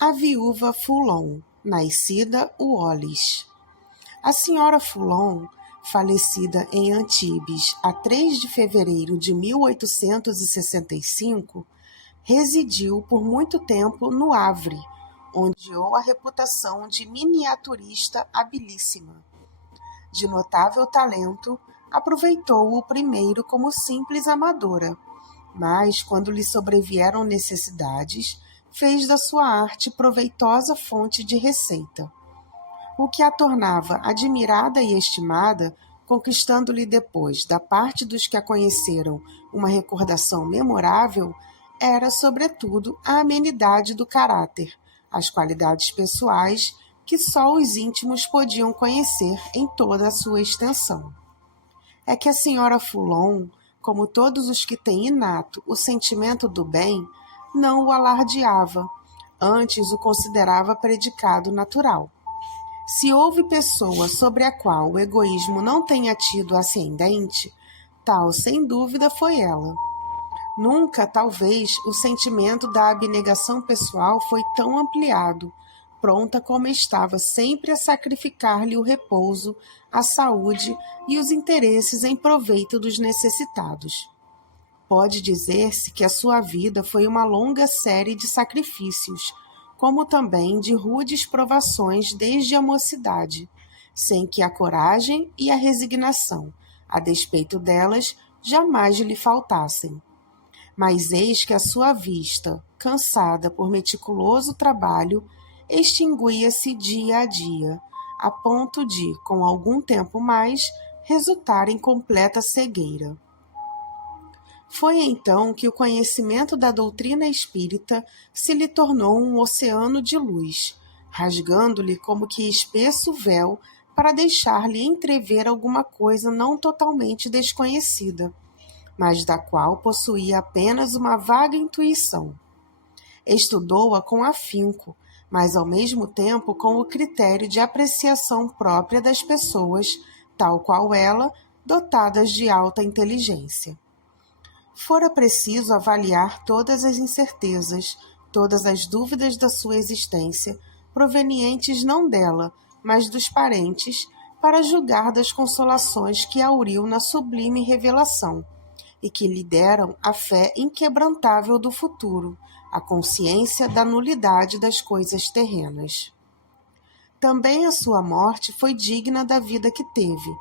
A viúva Foulon, nascida Wallis. A senhora Foulon, falecida em Antibes a 3 de fevereiro de 1865, residiu por muito tempo no Havre, onde ganhou a reputação de miniaturista habilíssima. De notável talento, aproveitou-o primeiro como simples amadora, mas, quando lhe sobrevieram necessidades, fez da sua arte proveitosa fonte de receita. O que a tornava admirada e estimada, conquistando-lhe depois, da parte dos que a conheceram, uma recordação memorável, era, sobretudo, a amenidade do caráter, as qualidades pessoais que só os íntimos podiam conhecer em toda a sua extensão. É que a senhora Foulon, como todos os que têm inato o sentimento do bem, não o alardeava, antes o considerava predicado natural. Se houve pessoa sobre a qual o egoísmo não tenha tido ascendente, tal, sem dúvida, foi ela. Nunca, talvez, o sentimento da abnegação pessoal foi tão ampliado, pronta como estava sempre a sacrificar-lhe o repouso, a saúde e os interesses em proveito dos necessitados. Pode dizer-se que a sua vida foi uma longa série de sacrifícios, como também de rudes provações desde a mocidade, sem que a coragem e a resignação, a despeito delas, jamais lhe faltassem. Mas eis que a sua vista, cansada por meticuloso trabalho, extinguia-se dia a dia, a ponto de, com algum tempo mais, resultar em completa cegueira. Foi então que o conhecimento da doutrina espírita se lhe tornou um oceano de luz, rasgando-lhe como que espesso véu para deixar-lhe entrever alguma coisa não totalmente desconhecida, mas da qual possuía apenas uma vaga intuição. Estudou-a com afinco, mas ao mesmo tempo com o critério de apreciação própria das pessoas, tal qual ela, dotadas de alta inteligência. Fora preciso avaliar todas as incertezas, todas as dúvidas da sua existência, provenientes não dela, mas dos parentes, para julgar das consolações que auriu na sublime revelação, e que lhe deram a fé inquebrantável do futuro, a consciência da nulidade das coisas terrenas. Também a sua morte foi digna da vida que teve.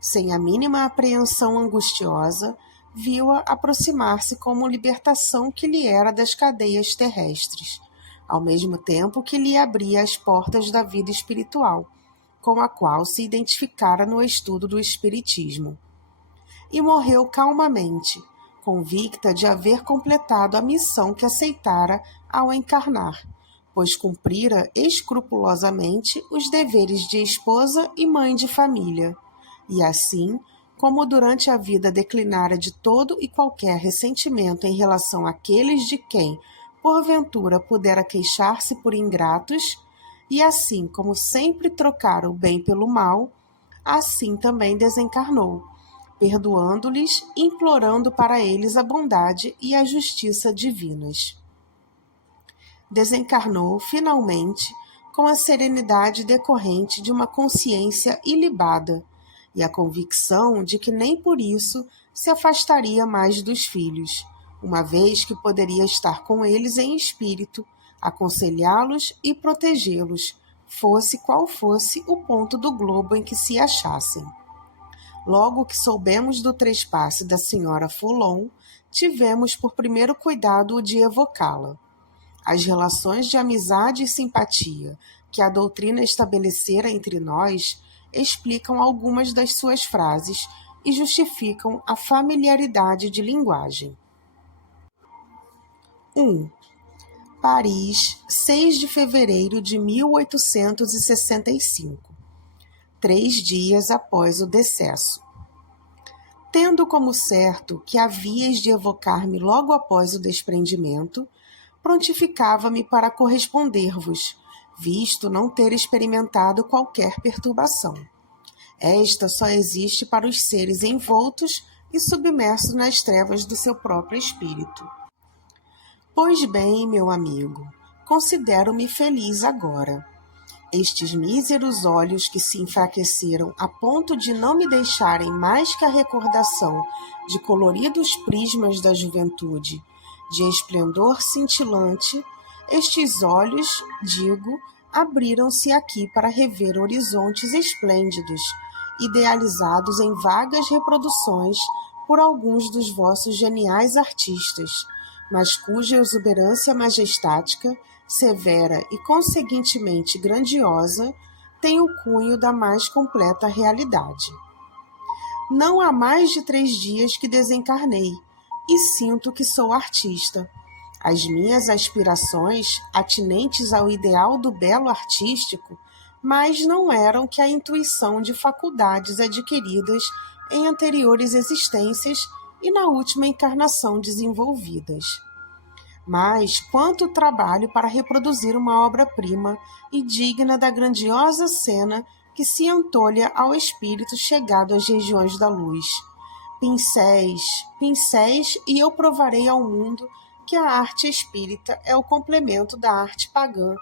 Sem a mínima apreensão angustiosa, viu-a aproximar-se como libertação que lhe era das cadeias terrestres, ao mesmo tempo que lhe abria as portas da vida espiritual, com a qual se identificara no estudo do espiritismo. E morreu calmamente, convicta de haver completado a missão que aceitara ao encarnar, pois cumprira escrupulosamente os deveres de esposa e mãe de família, e assim, como durante a vida declinara de todo e qualquer ressentimento em relação àqueles de quem, porventura, pudera queixar-se por ingratos, e assim como sempre trocara o bem pelo mal, assim também desencarnou, perdoando-lhes, implorando para eles a bondade e a justiça divinas. Desencarnou, finalmente, com a serenidade decorrente de uma consciência ilibada e a convicção de que nem por isso se afastaria mais dos filhos, uma vez que poderia estar com eles em espírito, aconselhá-los e protegê-los, fosse qual fosse o ponto do globo em que se achassem. Logo que soubemos do trespasse da senhora Foulon, tivemos por primeiro cuidado o de evocá-la. As relações de amizade e simpatia que a doutrina estabelecera entre nós explicam algumas das suas frases e justificam a familiaridade de linguagem. 1. Paris, 6 de fevereiro de 1865. 3 dias após o decesso. Tendo como certo que havíeis de evocar-me logo após o desprendimento, prontificava-me para corresponder-vos, visto não ter experimentado qualquer perturbação. Esta só existe para os seres envoltos e submersos nas trevas do seu próprio espírito. Pois bem, meu amigo, considero-me feliz agora. Estes míseros olhos que se enfraqueceram a ponto de não me deixarem mais que a recordação de coloridos prismas da juventude, de esplendor cintilante, estes olhos, digo, abriram-se aqui para rever horizontes esplêndidos, idealizados em vagas reproduções por alguns dos vossos geniais artistas, mas cuja exuberância majestática, severa e conseguintemente grandiosa, tem o cunho da mais completa realidade. Não há mais de 3 dias que desencarnei, e sinto que sou artista. As minhas aspirações, atinentes ao ideal do belo artístico, mas não eram que a intuição de faculdades adquiridas em anteriores existências e na última encarnação desenvolvidas. Mas quanto trabalho para reproduzir uma obra-prima e digna da grandiosa cena que se antolha ao espírito chegado às regiões da luz. Pincéis, pincéis, e eu provarei ao mundo que a arte espírita é o complemento da arte pagã,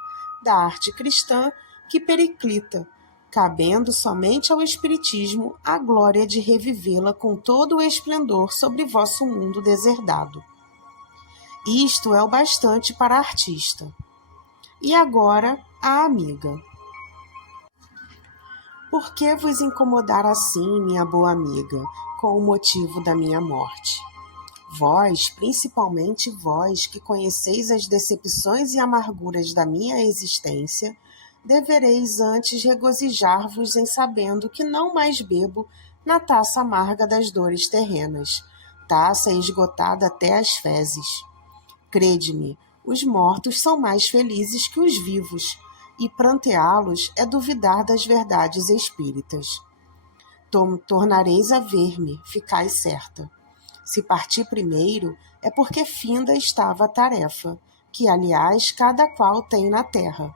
da arte cristã que periclita, cabendo somente ao espiritismo a glória de revivê-la com todo o esplendor sobre vosso mundo deserdado. Isto é o bastante para a artista. E agora, a amiga. Por que vos incomodar assim, minha boa amiga, com o motivo da minha morte? Vós, principalmente vós, que conheceis as decepções e amarguras da minha existência, devereis antes regozijar-vos em sabendo que não mais bebo na taça amarga das dores terrenas, taça esgotada até as fezes. Crede-me, os mortos são mais felizes que os vivos, e pranteá-los é duvidar das verdades espíritas. Tornareis a ver-me, ficai certa. Se parti primeiro, é porque finda estava a tarefa, que, aliás, cada qual tem na terra.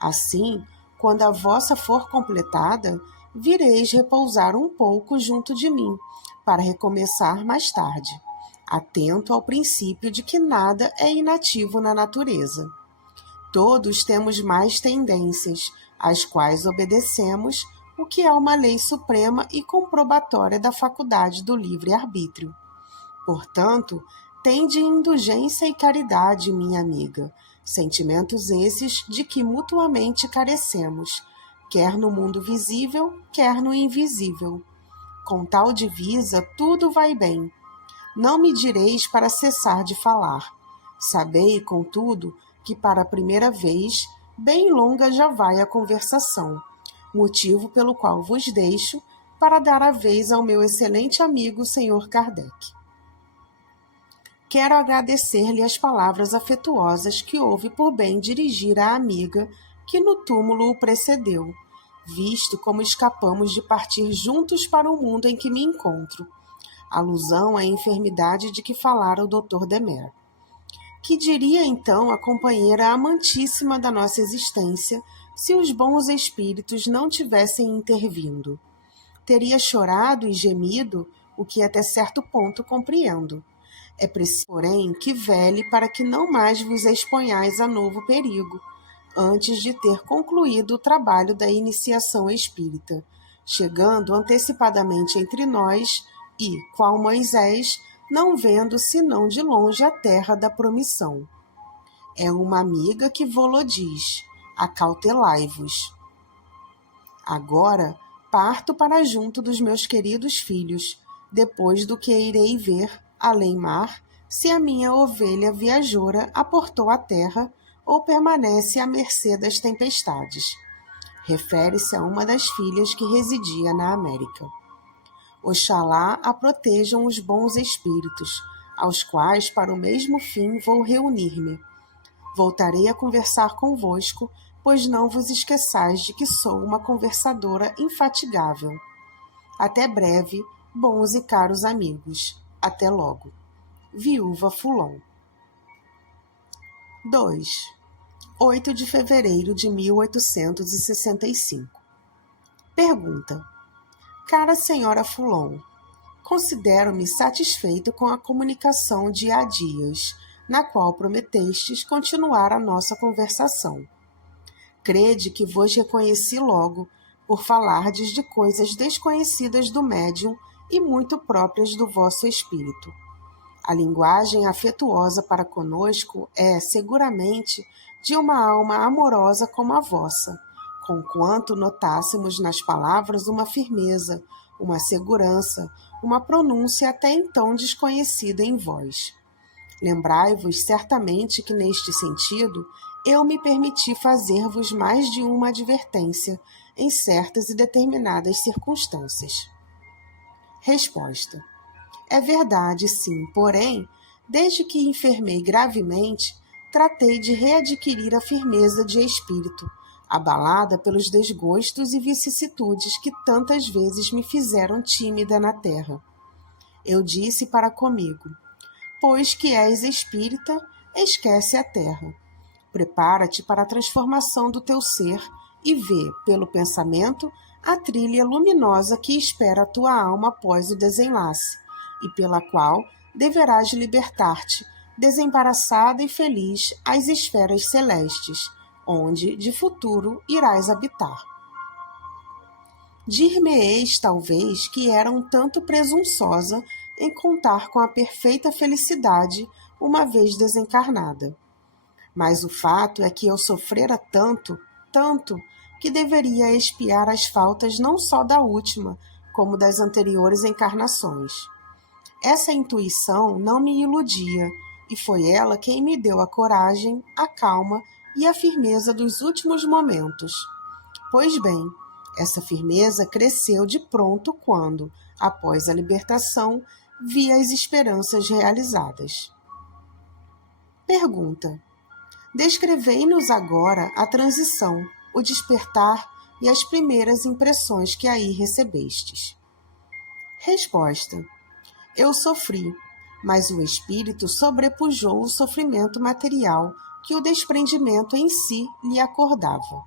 Assim, quando a vossa for completada, vireis repousar um pouco junto de mim, para recomeçar mais tarde, atento ao princípio de que nada é inativo na natureza. Todos temos mais tendências, às quais obedecemos, o que é uma lei suprema e comprobatória da faculdade do livre-arbítrio. Portanto, tende indulgência e caridade, minha amiga, sentimentos esses de que mutuamente carecemos, quer no mundo visível, quer no invisível. Com tal divisa, tudo vai bem. Não me direis para cessar de falar. Sabei, contudo, que para a primeira vez, bem longa já vai a conversação, motivo pelo qual vos deixo para dar a vez ao meu excelente amigo, Sr. Kardec. Quero agradecer-lhe as palavras afetuosas que houve por bem dirigir à amiga que no túmulo o precedeu, visto como escapamos de partir juntos para o mundo em que me encontro. Alusão à enfermidade de que falara o Dr. Demer. Que diria então a companheira amantíssima da nossa existência se os bons espíritos não tivessem intervindo? Teria chorado e gemido, o que até certo ponto compreendo. É preciso, porém, que vele para que não mais vos exponhais a novo perigo, antes de ter concluído o trabalho da iniciação espírita, chegando antecipadamente entre nós e, qual Moisés, não vendo senão de longe a terra da promissão. É uma amiga que vô-lo diz, acautelai-vos. Agora parto para junto dos meus queridos filhos, depois do que irei ver, além mar, se a minha ovelha viajora aportou à terra ou permanece à mercê das tempestades. Refere-se a uma das filhas que residia na América. Oxalá a protejam os bons espíritos, aos quais para o mesmo fim vou reunir-me. Voltarei a conversar convosco, pois não vos esqueçais de que sou uma conversadora infatigável. Até breve, bons e caros amigos. Até logo. Viúva Foulon. 2. 8 de fevereiro de 1865. Pergunta. Cara senhora Foulon, considero-me satisfeito com a comunicação de há dias, na qual prometestes continuar a nossa conversação. Crede que vos reconheci logo, por falardes de coisas desconhecidas do médium e muito próprias do vosso espírito. A linguagem afetuosa para conosco é, seguramente, de uma alma amorosa como a vossa, conquanto notássemos nas palavras uma firmeza, uma segurança, uma pronúncia até então desconhecida em vós. Lembrai-vos certamente que, neste sentido, eu me permiti fazer-vos mais de uma advertência em certas e determinadas circunstâncias. Resposta. É verdade, sim, porém, desde que enfermei gravemente, tratei de readquirir a firmeza de espírito, abalada pelos desgostos e vicissitudes que tantas vezes me fizeram tímida na terra. Eu disse para comigo: pois que és espírita, esquece a terra. Prepara-te para a transformação do teu ser e vê, pelo pensamento, a trilha luminosa que espera a tua alma após o desenlace, e pela qual deverás libertar-te, desembaraçada e feliz, às esferas celestes, onde, de futuro, irás habitar. Dir-me-eis, talvez, que era um tanto presunçosa em contar com a perfeita felicidade uma vez desencarnada. Mas o fato é que eu sofrera tanto, que deveria expiar as faltas não só da última, como das anteriores encarnações. Essa intuição não me iludia, e foi ela quem me deu a coragem, a calma e a firmeza dos últimos momentos. Pois bem, essa firmeza cresceu de pronto quando, após a libertação, vi as esperanças realizadas. Pergunta. Descrevei-nos agora a transição, o despertar e as primeiras impressões que aí recebestes. Resposta. Eu sofri, mas o espírito sobrepujou o sofrimento material que o desprendimento em si lhe acordava.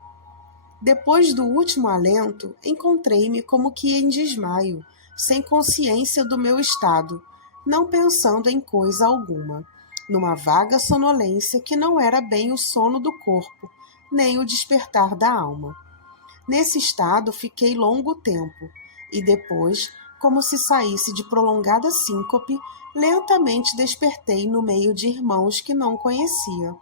Depois do último alento, encontrei-me como que em desmaio, sem consciência do meu estado, não pensando em coisa alguma, numa vaga sonolência que não era bem o sono do corpo, nem o despertar da alma. Nesse estado fiquei longo tempo, e depois, como se saísse de prolongada síncope, lentamente despertei no meio de irmãos que não conhecia.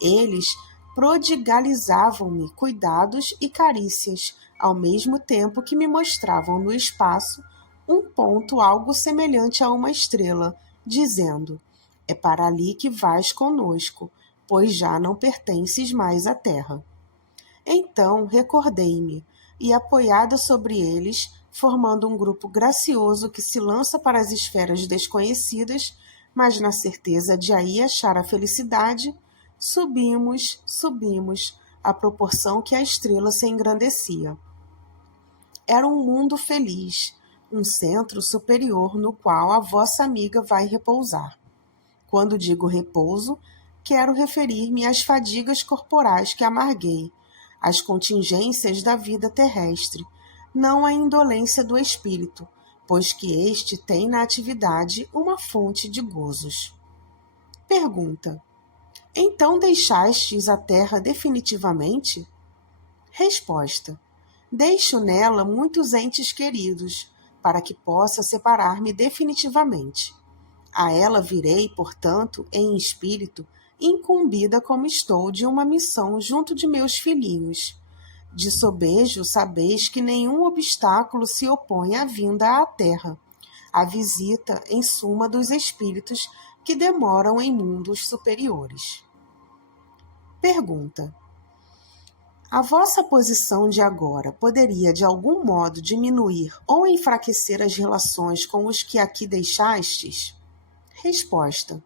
Eles prodigalizavam-me cuidados e carícias, ao mesmo tempo que me mostravam no espaço um ponto algo semelhante a uma estrela, dizendo: é para ali que vais conosco, pois já não pertences mais à terra. Então recordei-me, e apoiada sobre eles, formando um grupo gracioso que se lança para as esferas desconhecidas, mas na certeza de aí achar a felicidade, subimos, à proporção que a estrela se engrandecia. Era um mundo feliz, um centro superior no qual a vossa amiga vai repousar. Quando digo repouso, quero referir-me às fadigas corporais que amarguei, às contingências da vida terrestre, não à indolência do espírito, pois que este tem na atividade uma fonte de gozos. Pergunta. Então deixastes a terra definitivamente? Resposta. Deixo nela muitos entes queridos, para que possa separar-me definitivamente. A ela virei, portanto, em espírito, incumbida como estou de uma missão junto de meus filhinhos. De sobejo sabeis que nenhum obstáculo se opõe à vinda à terra, à visita, em suma, dos espíritos que demoram em mundos superiores. Pergunta. A vossa posição de agora poderia, de algum modo, diminuir ou enfraquecer as relações com os que aqui deixastes? Resposta.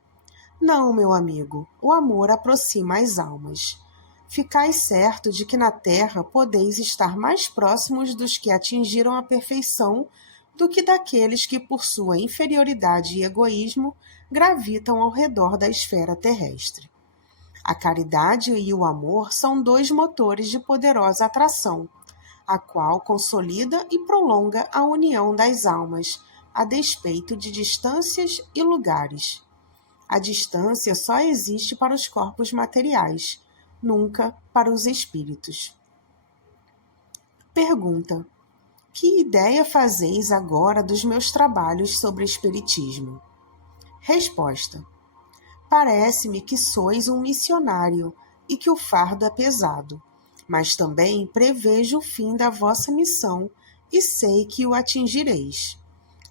Não, meu amigo, o amor aproxima as almas. Ficais certo de que na terra podeis estar mais próximos dos que atingiram a perfeição do que daqueles que, por sua inferioridade e egoísmo, gravitam ao redor da esfera terrestre. A caridade e o amor são dois motores de poderosa atração, a qual consolida e prolonga a união das almas, a despeito de distâncias e lugares. A distância só existe para os corpos materiais, nunca para os espíritos. Pergunta: que ideia fazeis agora dos meus trabalhos sobre espiritismo? Resposta: parece-me que sois um missionário e que o fardo é pesado, mas também prevejo o fim da vossa missão e sei que o atingireis.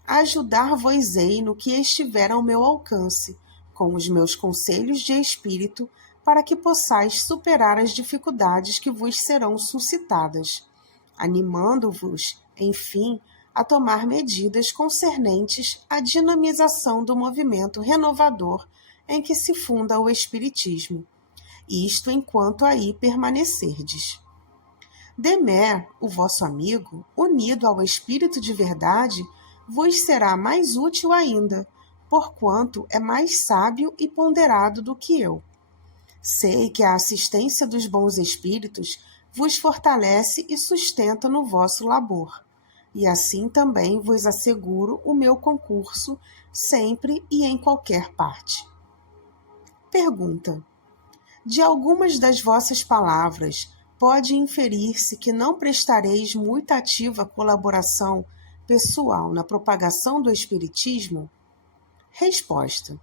Ajudar-vos-ei no que estiver ao meu alcance, com os meus conselhos de espírito, para que possais superar as dificuldades que vos serão suscitadas, animando-vos, enfim, a tomar medidas concernentes à dinamização do movimento renovador em que se funda o Espiritismo, isto enquanto aí permanecerdes. Demer, o vosso amigo, unido ao Espírito de verdade, vos será mais útil ainda, porquanto é mais sábio e ponderado do que eu. Sei que a assistência dos bons espíritos vos fortalece e sustenta no vosso labor, e assim também vos asseguro o meu concurso sempre e em qualquer parte. Pergunta: de algumas das vossas palavras, pode inferir-se que não prestareis muita ativa colaboração pessoal na propagação do Espiritismo? Resposta: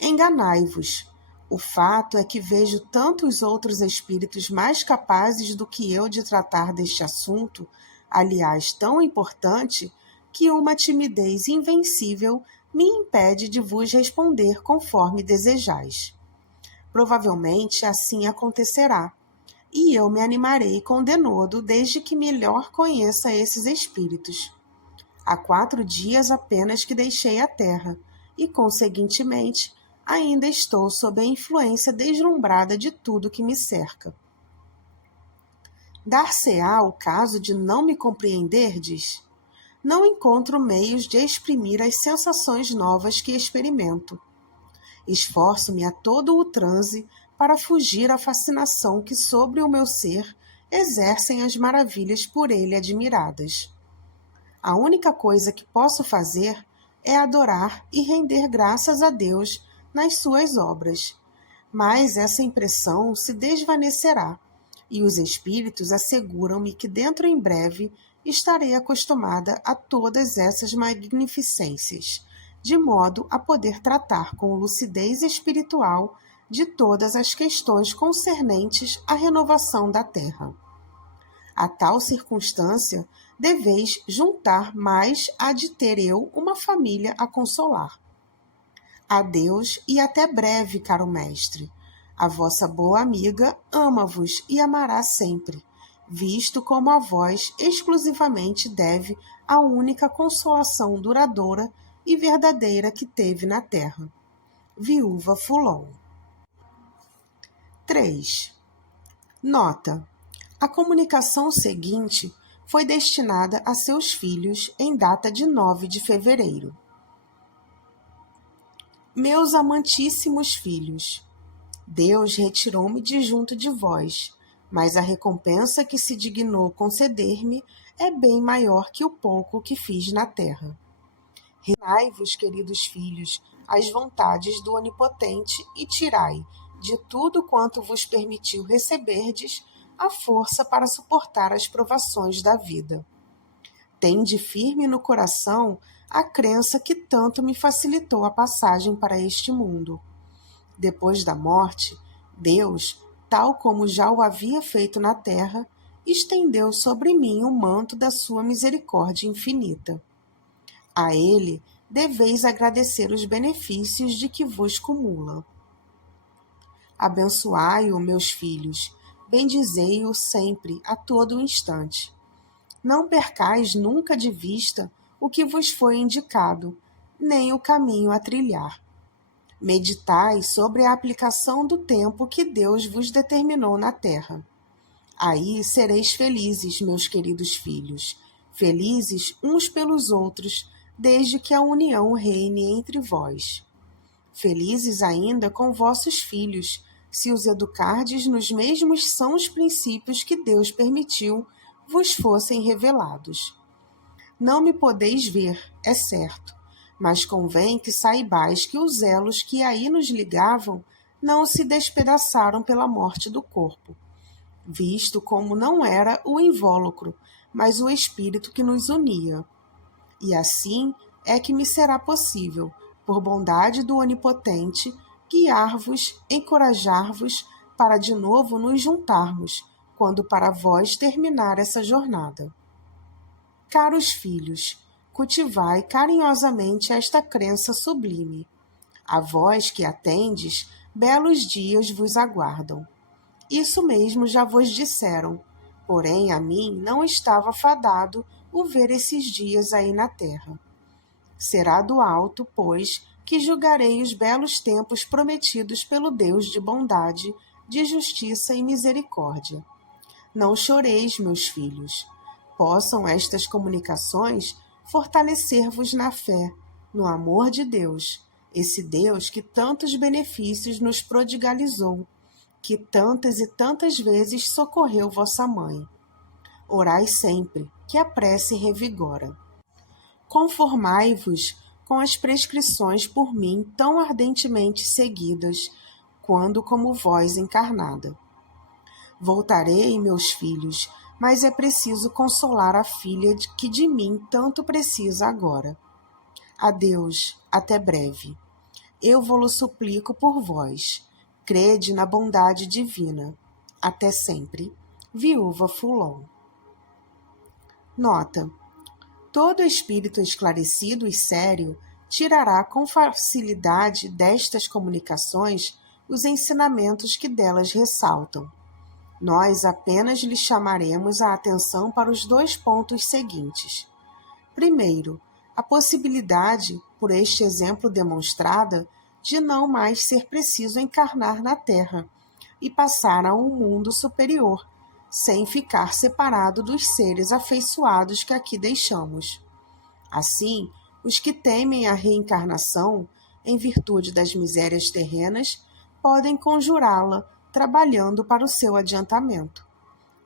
enganai-vos. O fato é que vejo tantos outros espíritos mais capazes do que eu de tratar deste assunto, aliás tão importante, que uma timidez invencível me impede de vos responder conforme desejais. Provavelmente assim acontecerá, e eu me animarei com denodo desde que melhor conheça esses espíritos. Há 4 dias apenas que deixei a terra, e, conseguintemente, ainda estou sob a influência deslumbrada de tudo que me cerca. Dar-se-á o caso de não me compreenderdes? Não encontro meios de exprimir as sensações novas que experimento. Esforço-me a todo o transe para fugir à fascinação que sobre o meu ser exercem as maravilhas por ele admiradas. A única coisa que posso fazer é adorar e render graças a Deus nas suas obras. Mas essa impressão se desvanecerá, e os espíritos asseguram-me que dentro em breve estarei acostumada a todas essas magnificências, de modo a poder tratar com lucidez espiritual de todas as questões concernentes à renovação da terra. A tal circunstância deveis juntar mais a de ter eu uma família a consolar. Adeus e até breve, caro mestre. A vossa boa amiga ama-vos e amará sempre, visto como a vós exclusivamente deve a única consolação duradoura e verdadeira que teve na terra. Viúva Fulon. 3. Nota: a comunicação seguinte foi destinada a seus filhos em data de 9 de fevereiro. Meus amantíssimos filhos, Deus retirou-me de junto de vós, mas a recompensa que se dignou conceder-me é bem maior que o pouco que fiz na terra. Renai-vos, queridos filhos, às vontades do Onipotente e tirai, de tudo quanto vos permitiu receberdes, a força para suportar as provações da vida. Tende firme no coração a crença que tanto me facilitou a passagem para este mundo. Depois da morte, Deus, tal como já o havia feito na terra, estendeu sobre mim o manto da sua misericórdia infinita. A ele deveis agradecer os benefícios de que vos cumula. Abençoai-o, meus filhos, bendizei-o sempre, a todo instante. Não percais nunca de vista o que vos foi indicado, nem o caminho a trilhar. Meditai sobre a aplicação do tempo que Deus vos determinou na terra. Aí sereis felizes, meus queridos filhos, felizes uns pelos outros, desde que a união reine entre vós. Felizes ainda com vossos filhos, se os educardes nos mesmos sãos princípios que Deus permitiu vos fossem revelados. Não me podeis ver, é certo, mas convém que saibais que os elos que aí nos ligavam não se despedaçaram pela morte do corpo, visto como não era o invólucro, mas o espírito que nos unia. E assim é que me será possível, por bondade do Onipotente, guiar-vos, encorajar-vos, para de novo nos juntarmos, quando para vós terminar essa jornada. Caros filhos, cultivai carinhosamente esta crença sublime. A vós que atendes, belos dias vos aguardam. Isso mesmo já vos disseram, porém a mim não estava fadado o ver esses dias aí na terra. Será do alto, pois, que julgarei os belos tempos prometidos pelo Deus de bondade, de justiça e misericórdia. Não choreis, meus filhos. Possam estas comunicações fortalecer-vos na fé, no amor de Deus, esse Deus que tantos benefícios nos prodigalizou, que tantas e tantas vezes socorreu vossa mãe. Orai sempre, que a prece revigora. Conformai-vos com as prescrições por mim tão ardentemente seguidas, quando como vós encarnada. Voltarei, meus filhos, mas é preciso consolar a filha que de mim tanto precisa agora. Adeus, até breve. Eu vou-lo suplico por vós. Crede na bondade divina. Até sempre. Viúva Foulon. Nota. Todo espírito esclarecido e sério tirará com facilidade destas comunicações os ensinamentos que delas ressaltam. Nós apenas lhe chamaremos a atenção para os 2 pontos seguintes. Primeiro, a possibilidade, por este exemplo demonstrada, de não mais ser preciso encarnar na Terra e passar a um mundo superior, sem ficar separado dos seres afeiçoados que aqui deixamos. Assim, os que temem a reencarnação, em virtude das misérias terrenas, podem conjurá-la, trabalhando para o seu adiantamento.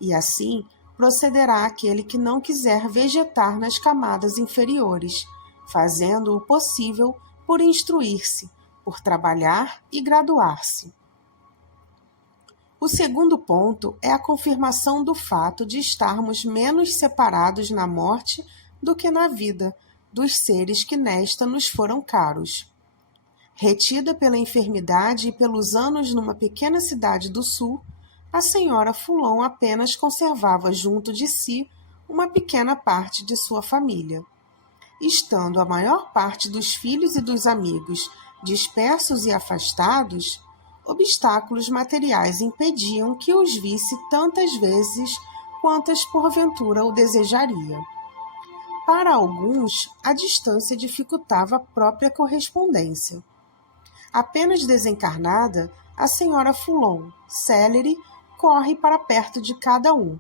E assim procederá aquele que não quiser vegetar nas camadas inferiores, fazendo o possível por instruir-se, por trabalhar e graduar-se. O segundo ponto é a confirmação do fato de estarmos menos separados na morte do que na vida dos seres que nesta nos foram caros. Retida pela enfermidade e pelos anos numa pequena cidade do sul, a senhora Foulon apenas conservava junto de si uma pequena parte de sua família. Estando a maior parte dos filhos e dos amigos dispersos e afastados, obstáculos materiais impediam que os visse tantas vezes quantas porventura o desejaria. Para alguns, a distância dificultava a própria correspondência. Apenas desencarnada, a senhora Foulon, célere, corre para perto de cada um.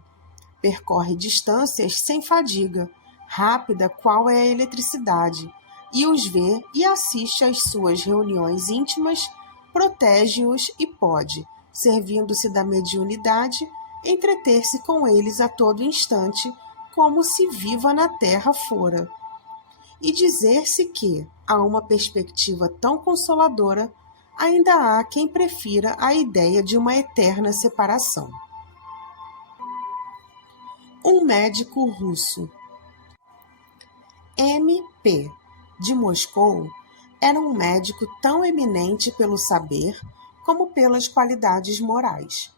Percorre distâncias sem fadiga, rápida qual é a eletricidade, e os vê e assiste às suas reuniões íntimas, protege-os e pode, servindo-se da mediunidade, entreter-se com eles a todo instante, como se viva na terra fora. E dizer-se que, a uma perspectiva tão consoladora, ainda há quem prefira a ideia de uma eterna separação. Um médico russo. M.P. de Moscou era um médico tão eminente pelo saber como pelas qualidades morais.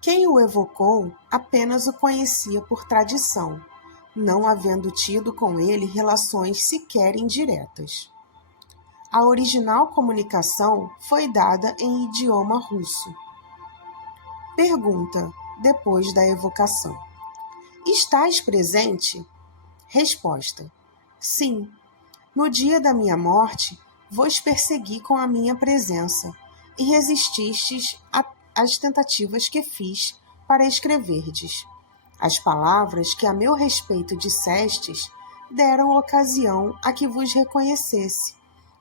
Quem o evocou apenas o conhecia por tradição, não havendo tido com ele relações sequer indiretas. A original comunicação foi dada em idioma russo. Pergunta, depois da evocação. Estás presente? Resposta. Sim. No dia da minha morte, vos persegui com a minha presença e resististes às tentativas que fiz para escreverdes. As palavras que a meu respeito dissestes deram ocasião a que vos reconhecesse,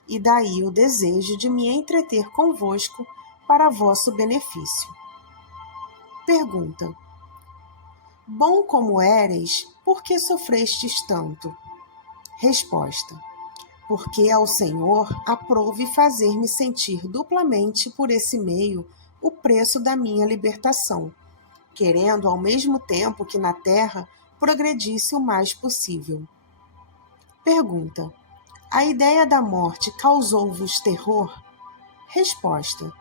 e daí o desejo de me entreter convosco para vosso benefício. Pergunta. Bom como éreis, por que sofrestes tanto? Resposta. porque ao Senhor aprouve fazer-me sentir duplamente por esse meio o preço da minha libertação, querendo ao mesmo tempo que na terra progredisse o mais possível. Pergunta: a ideia da morte causou-vos terror? Resposta: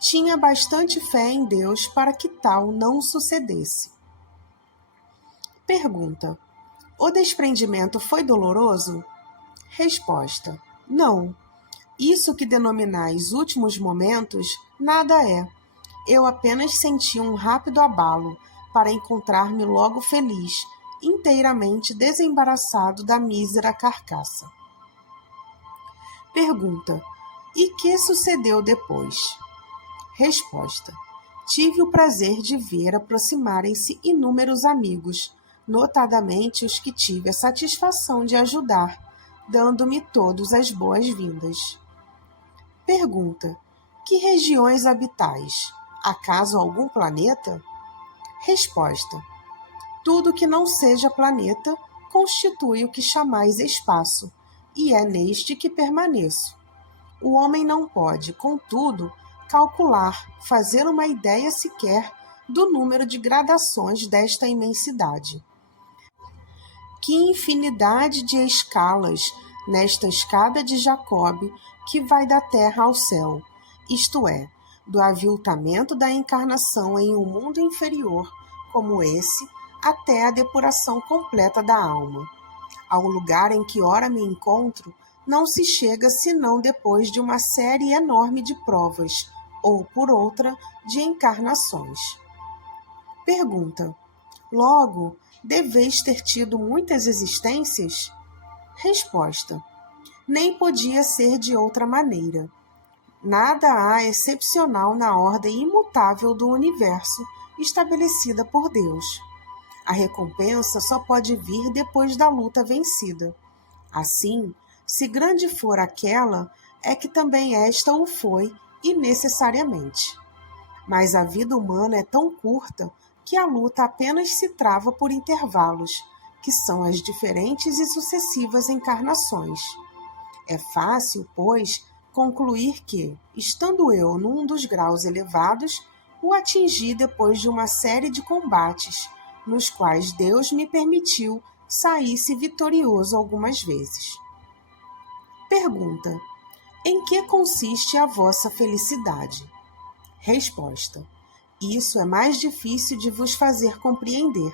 tinha bastante fé em Deus para que tal não sucedesse. Pergunta: o desprendimento foi doloroso? Resposta: não. Isso que denominais últimos momentos, nada é. Eu apenas senti um rápido abalo para encontrar-me logo feliz, inteiramente desembaraçado da mísera carcaça. Pergunta: e que sucedeu depois? Resposta: tive o prazer de ver aproximarem-se inúmeros amigos, notadamente os que tive a satisfação de ajudar, dando-me todos as boas-vindas. Pergunta: que regiões habitais? Acaso algum planeta? Resposta: tudo que não seja planeta constitui o que chamais espaço, e é neste que permaneço. O homem não pode, contudo, calcular, fazer uma ideia sequer do número de gradações desta imensidade. Que infinidade de escalas nesta escada de Jacob que vai da terra ao céu, isto é, do aviltamento da encarnação em um mundo inferior como esse, até a depuração completa da alma. Ao lugar em que ora me encontro, não se chega senão depois de uma série enorme de provas, ou, por outra, de encarnações. Pergunta: logo, deveis ter tido muitas existências? Resposta: nem podia ser de outra maneira. Nada há excepcional na ordem imutável do universo estabelecida por Deus. A recompensa só pode vir depois da luta vencida. Assim, se grande for aquela, é que também esta o foi, e necessariamente. Mas a vida humana é tão curta que a luta apenas se trava por intervalos, que são as diferentes e sucessivas encarnações. É fácil, pois, concluir que, estando eu num dos graus elevados, o atingi depois de uma série de combates, nos quais Deus me permitiu saísse vitorioso algumas vezes. Pergunta: em que consiste a vossa felicidade? Resposta: isso é mais difícil de vos fazer compreender.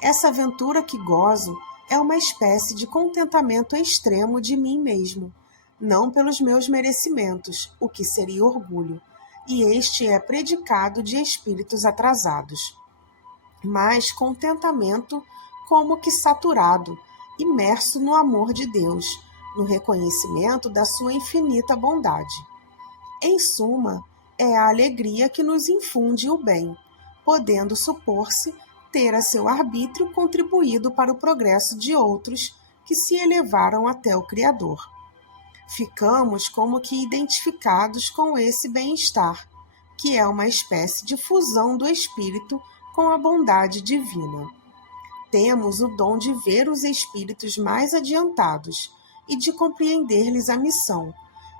Essa aventura que gozo é uma espécie de contentamento extremo de mim mesmo, não pelos meus merecimentos, o que seria orgulho, e este é predicado de espíritos atrasados, mas contentamento como que saturado, imerso no amor de Deus, no reconhecimento da sua infinita bondade. Em suma, é a alegria que nos infunde o bem, podendo supor-se ter a seu arbítrio contribuído para o progresso de outros que se elevaram até o Criador. Ficamos como que identificados com esse bem-estar, que é uma espécie de fusão do espírito com a bondade divina. Temos o dom de ver os espíritos mais adiantados e de compreender-lhes a missão,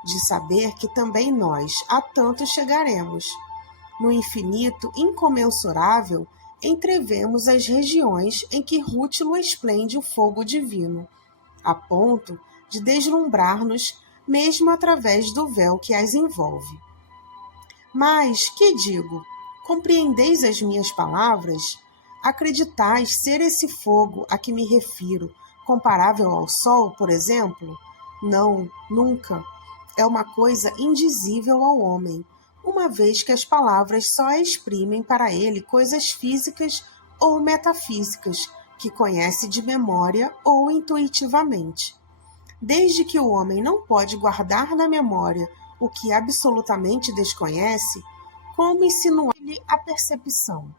de saber que também nós a tanto chegaremos. No infinito incomensurável, entrevemos as regiões em que rútilo esplende o fogo divino, a ponto de deslumbrar-nos mesmo através do véu que as envolve. Mas, que digo, compreendeis as minhas palavras? Acreditais ser esse fogo a que me refiro comparável ao sol, por exemplo? Não, nunca. É uma coisa indizível ao homem, uma vez que as palavras só exprimem para ele coisas físicas ou metafísicas, que conhece de memória ou intuitivamente. Desde que o homem não pode guardar na memória o que absolutamente desconhece, como insinuar-lhe a percepção?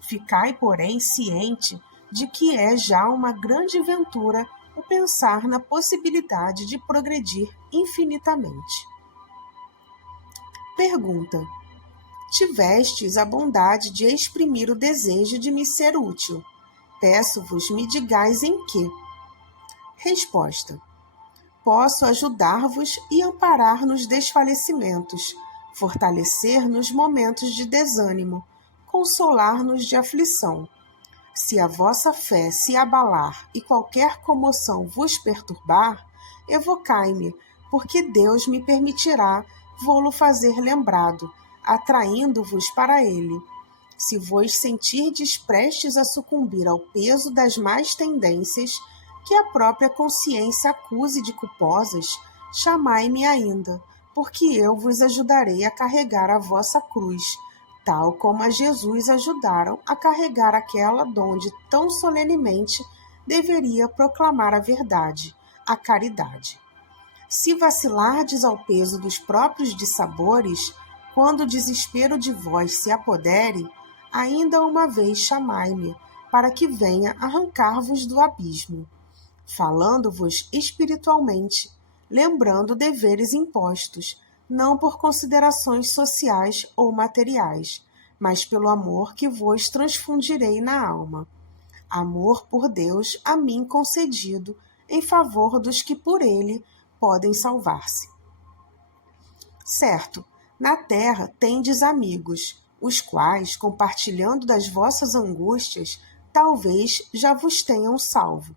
Ficai, porém, ciente de que é já uma grande ventura o pensar na possibilidade de progredir infinitamente. Pergunta: tivestes a bondade de exprimir o desejo de me ser útil. Peço-vos me digais em que. Resposta: posso ajudar-vos e amparar nos desfalecimentos, fortalecer nos momentos de desânimo, consolar-nos de aflição. Se a vossa fé se abalar e qualquer comoção vos perturbar, evocai-me, porque Deus me permitirá vô-lo fazer lembrado, atraindo-vos para ele. Se vos sentirdes prestes a sucumbir ao peso das más tendências, que a própria consciência acuse de culposas, chamai-me ainda, porque eu vos ajudarei a carregar a vossa cruz, tal como a Jesus ajudaram a carregar aquela donde tão solenemente deveria proclamar a verdade, a caridade. Se vacilardes ao peso dos próprios dissabores, quando o desespero de vós se apodere, ainda uma vez chamai-me, para que venha arrancar-vos do abismo, falando-vos espiritualmente, lembrando deveres impostos, não por considerações sociais ou materiais, mas pelo amor que vos transfundirei na alma. Amor por Deus a mim concedido, em favor dos que por ele podem salvar-se. Certo, na terra tendes amigos, os quais, compartilhando das vossas angústias, talvez já vos tenham salvo.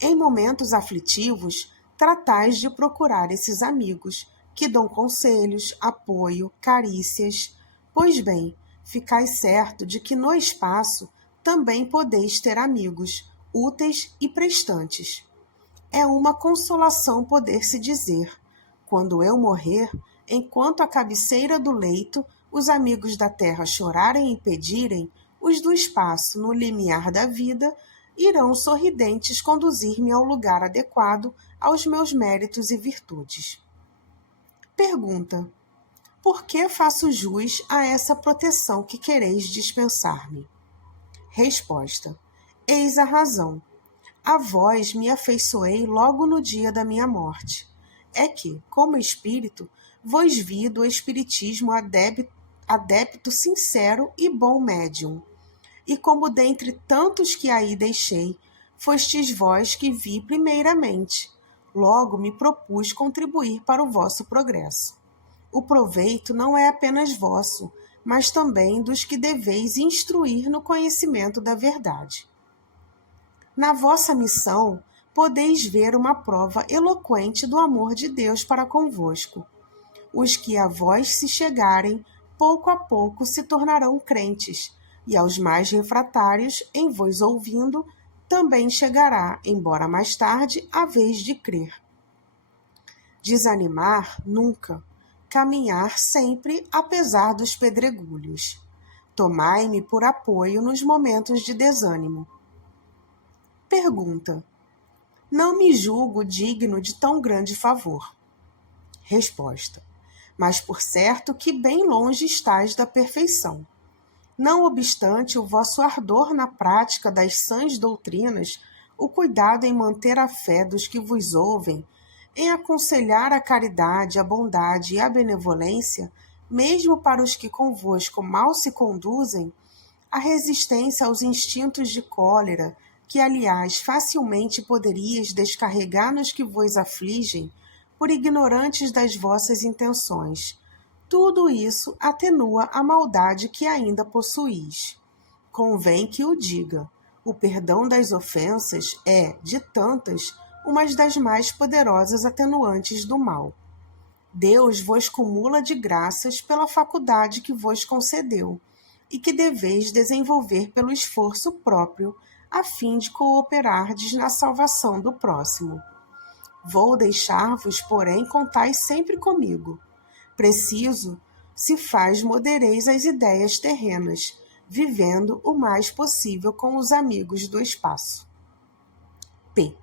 Em momentos aflitivos, tratais de procurar esses amigos, que dão conselhos, apoio, carícias. Pois bem, ficais certo de que no espaço também podeis ter amigos, úteis e prestantes. É uma consolação poder-se dizer: quando eu morrer, enquanto à cabeceira do leito os amigos da terra chorarem e pedirem, os do espaço, no limiar da vida, irão sorridentes conduzir-me ao lugar adequado aos meus méritos e virtudes. Pergunta: por que faço jus a essa proteção que quereis dispensar-me? Resposta: eis a razão. A vós me afeiçoei logo no dia da minha morte. É que, como espírito, vos vi do espiritismo adepto sincero e bom médium. E como dentre tantos que aí deixei, fostes vós que vi primeiramente. Logo me propus contribuir para o vosso progresso. O proveito não é apenas vosso, mas também dos que deveis instruir no conhecimento da verdade. Na vossa missão, podeis ver uma prova eloquente do amor de Deus para convosco. Os que a vós se chegarem, pouco a pouco se tornarão crentes, e aos mais refratários, em vos ouvindo, também chegará, embora mais tarde, a vez de crer. Desanimar, nunca. Caminhar sempre, apesar dos pedregulhos. Tomai-me por apoio nos momentos de desânimo. Pergunta: não me julgo digno de tão grande favor. Resposta: mas por certo que bem longe estáis da perfeição. Não obstante o vosso ardor na prática das sãs doutrinas, o cuidado em manter a fé dos que vos ouvem, em aconselhar a caridade, a bondade e a benevolência, mesmo para os que convosco mal se conduzem, a resistência aos instintos de cólera, que, aliás, facilmente poderias descarregar nos que vos afligem, por ignorantes das vossas intenções. Tudo isso atenua a maldade que ainda possuís. Convém que o diga. O perdão das ofensas é, de tantas, uma das mais poderosas atenuantes do mal. Deus vos cumula de graças pela faculdade que vos concedeu e que deveis desenvolver pelo esforço próprio, a fim de cooperardes na salvação do próximo. Vou deixar-vos, porém, contais sempre comigo. Preciso, se faz, modereis as ideias terrenas, vivendo o mais possível com os amigos do espaço. P.